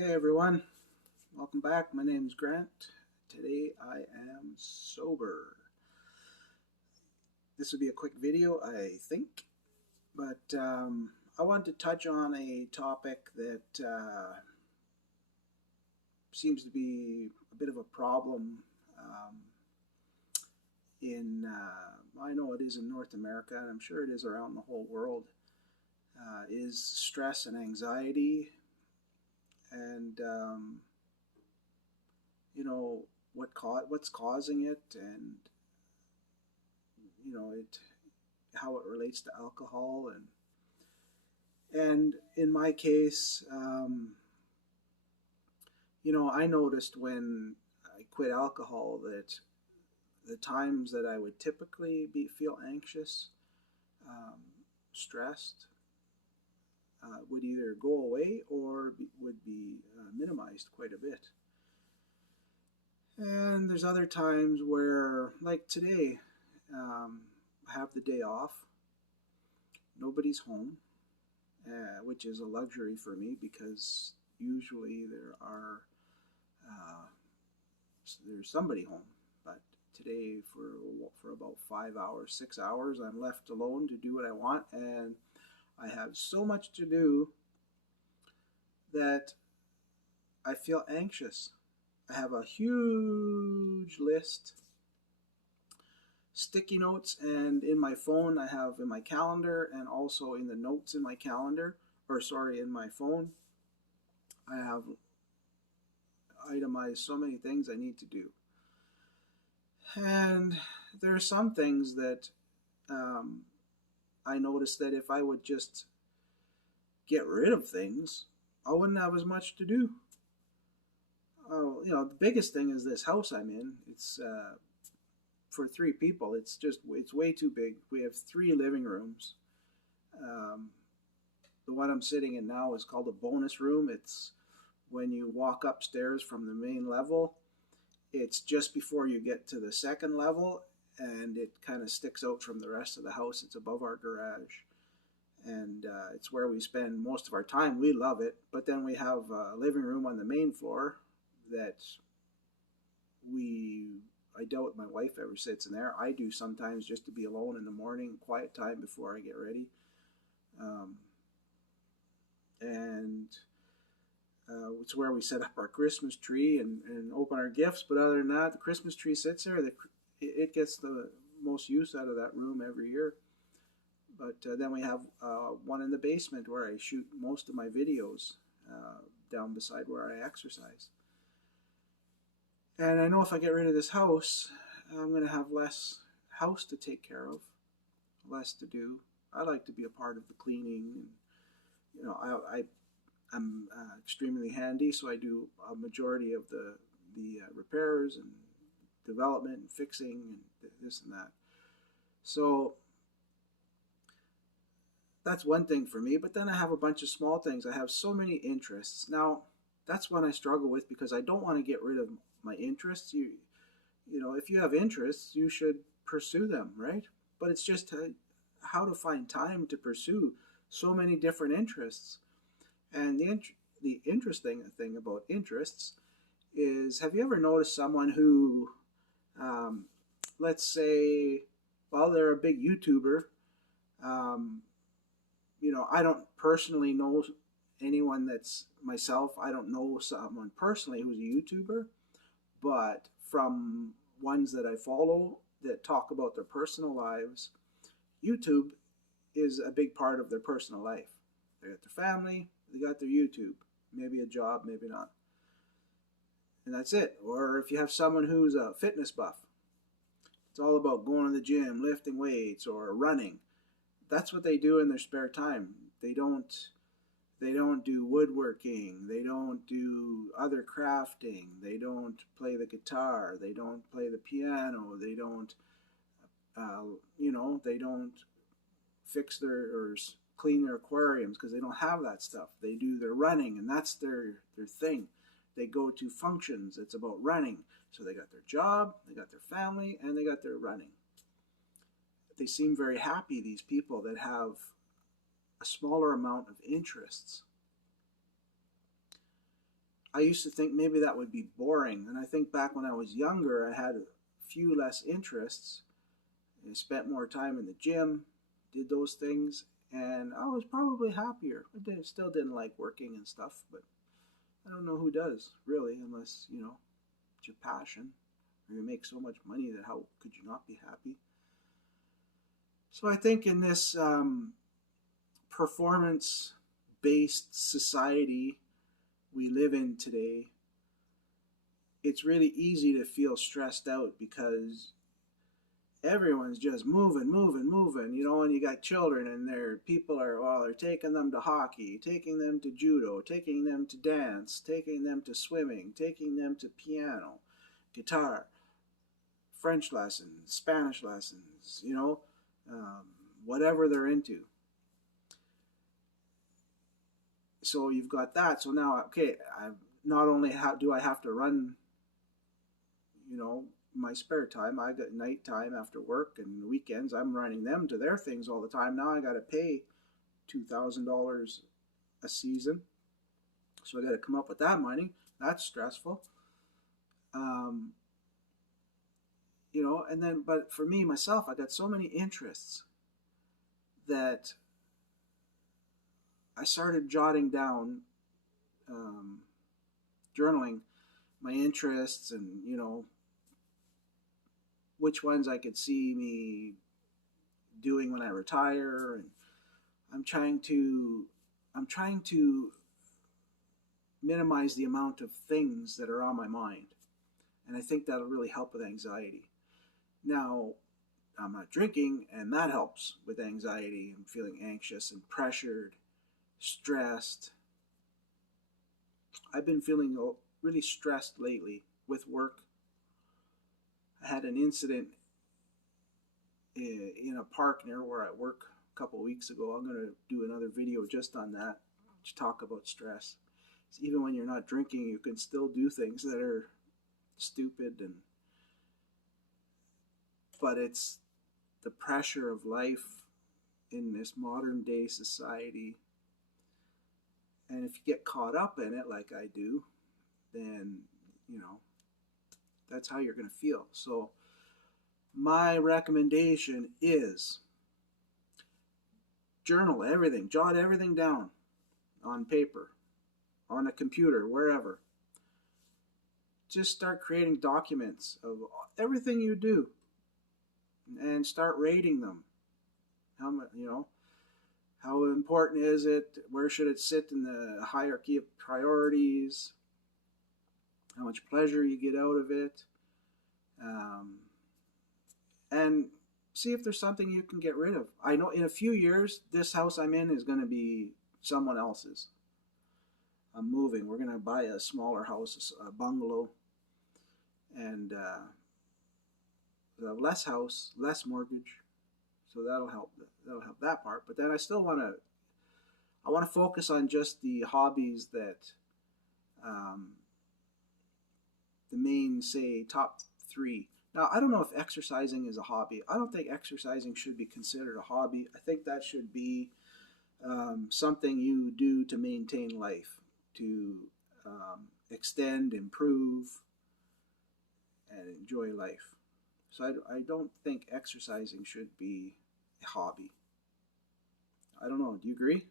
Hey everyone, welcome back. My name is Grant. Today I am sober. This will be a quick video, I think, but I want to touch on a topic that seems to be a bit of a problem I know it is in North America, and I'm sure it is around the whole world, is stress and anxiety, and you know what's causing it, and it how it relates to alcohol, and in my case, I noticed when I quit alcohol that the times that I would typically feel anxious, um, stressed, would either go away or would be minimized quite a bit. And there's other times where, like today, I have the day off, nobody's home, which is a luxury for me because usually uh, there's somebody home. But today, for about 5 hours, 6 hours, I'm left alone to do what I want, and I have so much to do that I feel anxious. I have a huge list, sticky notes, and in my phone I have in my calendar, and also in the notes in my calendar, or sorry, in my phone, I have itemized so many things I need to do. And there are some things that um, I noticed that if I would just get rid of things, I wouldn't have as much to do. Oh, the biggest thing is this house I'm in. It's for three people. It's way too big. We have three living rooms. Um, the one I'm sitting in now is called a bonus room. It's when you walk upstairs from the main level. It's just before you get to the second level, and it kind of sticks out from the rest of the house. It's above our garage, and it's where we spend most of our time. We love it, but then we have a living room on the main floor that we I doubt my wife ever sits in there. I do sometimes just to be alone in the morning, quiet time before I get ready. Um, and It's where we set up our Christmas tree and open our gifts. But other than that, the Christmas tree sits there. It gets the most use out of that room every year. But then we have one in the basement where I shoot most of my videos, down beside where I exercise. And I know if I get rid of this house, I'm going to have less house to take care of, less to do. I like to be a part of the cleaning, and I'm extremely handy, so I do a majority of the repairs and development and fixing and this and that. So that's one thing for me. But then I have a bunch of small things. I have so many interests. Now that's one I struggle with because I don't want to get rid of my interests. If you have interests, you should pursue them, right? But it's just how to find time to pursue so many different interests. And the interesting thing about interests is, have you ever noticed someone who, um, let's say, well, they're a big YouTuber. Um, I don't personally know anyone that's myself. I don't know someone personally who's a YouTuber, but from ones that I follow that talk about their personal lives, YouTube is a big part of their personal life. They got their family, they got their YouTube, maybe a job, maybe not. And that's it. Or if you have someone who's a fitness buff, it's all about going to the gym, lifting weights, or running. That's what they do in their spare time. They don't do woodworking, they don't do other crafting, they don't play the guitar, they don't play the piano, they don't fix or clean their aquariums because they don't have that stuff. They do their running, and that's their thing. They go to functions. It's about running. So they got their job, they got their family, and they got their running. They seem very happy, these people that have a smaller amount of interests. I used to think maybe that would be boring. And I think back when I was younger, I had a few less interests and spent more time in the gym, did those things, and I was probably happier. Still didn't like working and stuff, but I don't know who does, really, unless, it's your passion or you make so much money that how could you not be happy? So I think in this performance based society we live in today, it's really easy to feel stressed out because everyone's just moving, moving, moving, and you got children and they're taking them to hockey, taking them to judo, taking them to dance, taking them to swimming, taking them to piano, guitar, French lessons, Spanish lessons, whatever they're into. So you've got that. So now, okay, not only do I have to run, my spare time, I got nighttime after work and weekends, I'm running them to their things all the time. Now I got to pay $2,000 a season. So I got to come up with that money. That's stressful. And then, but for me, myself, I got so many interests that I started jotting down, journaling my interests and, which ones I could see me doing when I retire. And I'm trying to minimize the amount of things that are on my mind. And I think that'll really help with anxiety. Now, I'm not drinking, and that helps with anxiety. I'm feeling anxious and pressured, stressed. I've been feeling really stressed lately with work. I had an incident in a park near where I work a couple of weeks ago. I'm going to do another video just on that, to talk about stress. So even when you're not drinking, you can still do things that are stupid, but it's the pressure of life in this modern day society. And if you get caught up in it like I do, then, that's how you're going to feel. So my recommendation is journal everything, jot everything down on paper, on a computer, wherever. Just start creating documents of everything you do and start rating them. How important is it? Where should it sit in the hierarchy of priorities? How much pleasure you get out of it? And see if there's something you can get rid of. I know in a few years, this house I'm in is going to be someone else's. I'm moving. We're going to buy a smaller house, a bungalow, and less house, less mortgage. So that'll help. That'll help that part. But then I still want to focus on just the hobbies that the main, say, top 3. Now, I don't know if exercising is a hobby. I don't think exercising should be considered a hobby. I think that should be something you do to maintain life, to extend, improve, and enjoy life. So I don't think exercising should be a hobby. I don't know. Do you agree?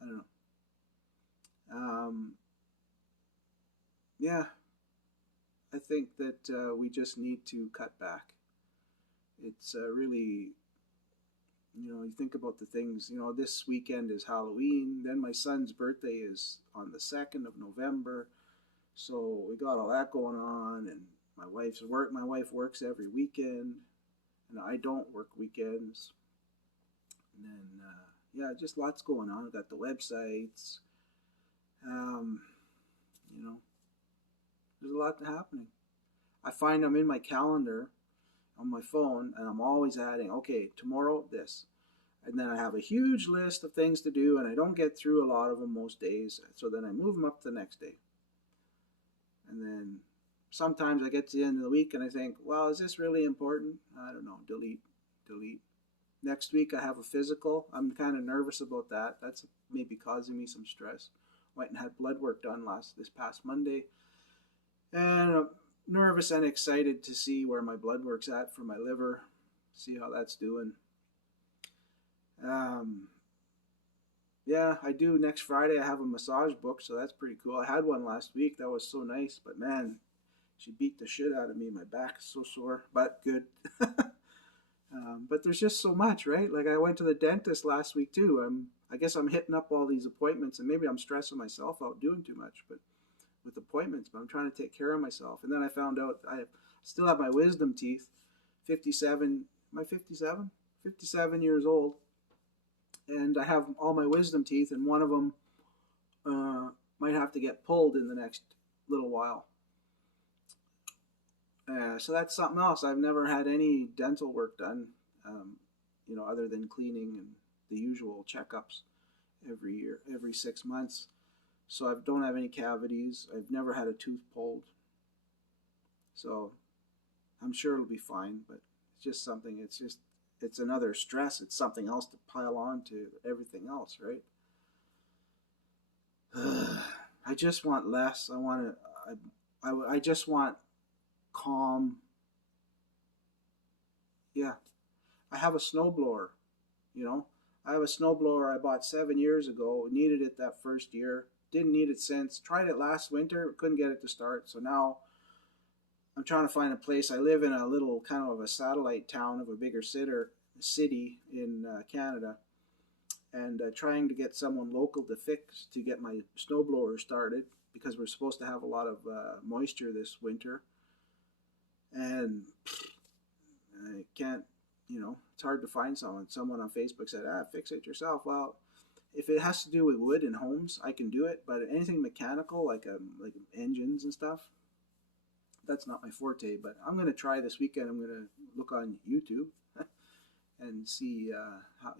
I don't know. Yeah, I think that we just need to cut back. It's really, you think about the things, this weekend is Halloween, then my son's birthday is on the 2nd of November, so we got all that going on, and my wife works every weekend, and I don't work weekends, and then, just lots going on. I got the websites, there's a lot happening. I find I'm in my calendar on my phone, and I'm always adding, okay, tomorrow this. And then I have a huge list of things to do, and I don't get through a lot of them most days. So then I move them up to the next day. And then sometimes I get to the end of the week and I think, well, is this really important? I don't know. Delete. Next week I have a physical. I'm kind of nervous about that. That's maybe causing me some stress. Went and had blood work done this past Monday, and I'm nervous and excited to see where my blood work's at for my liver, see how that's doing. Um, yeah, I do. Next Friday, I have a massage booked, so that's pretty cool. I had one last week. That was so nice, but man, she beat the shit out of me. My back is so sore, but good. But there's just so much, right? Like I went to the dentist last week too. I guess I'm hitting up all these appointments, and maybe I'm stressing myself out doing too much, but with appointments. But I'm trying to take care of myself. And then I found out I still have my wisdom teeth. 57. Am I 57? 57 years old, and I have all my wisdom teeth, and one of them might have to get pulled in the next little while. So that's something else. I've never had any dental work done, other than cleaning and the usual checkups every year, every 6 months. So I don't have any cavities. I've never had a tooth pulled. So I'm sure it'll be fine, but it's just something. It's another stress. It's something else to pile on to everything else, right? I just want less. I just want calm. Yeah, I have a snowblower. You know, I have a snowblower I bought 7 years ago. Needed it that first year. Didn't need it since. Tried it last winter. Couldn't get it to start. So now I'm trying to find a place. I live in a little kind of a satellite town of a bigger city in Canada, and trying to get someone local to get my snowblower started because we're supposed to have a lot of moisture this winter, and I can't. It's hard to find someone. Someone on Facebook said, fix it yourself. Well, if it has to do with wood and homes, I can do it. But anything mechanical, like engines and stuff, that's not my forte. But I'm going to try this weekend. I'm going to look on YouTube and see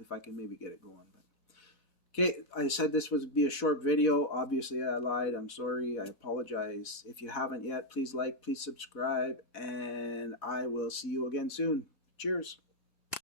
if I can maybe get it going. But okay, I said this would be a short video. Obviously, I lied. I'm sorry. I apologize. If you haven't yet, please like, please subscribe, and I will see you again soon. Cheers.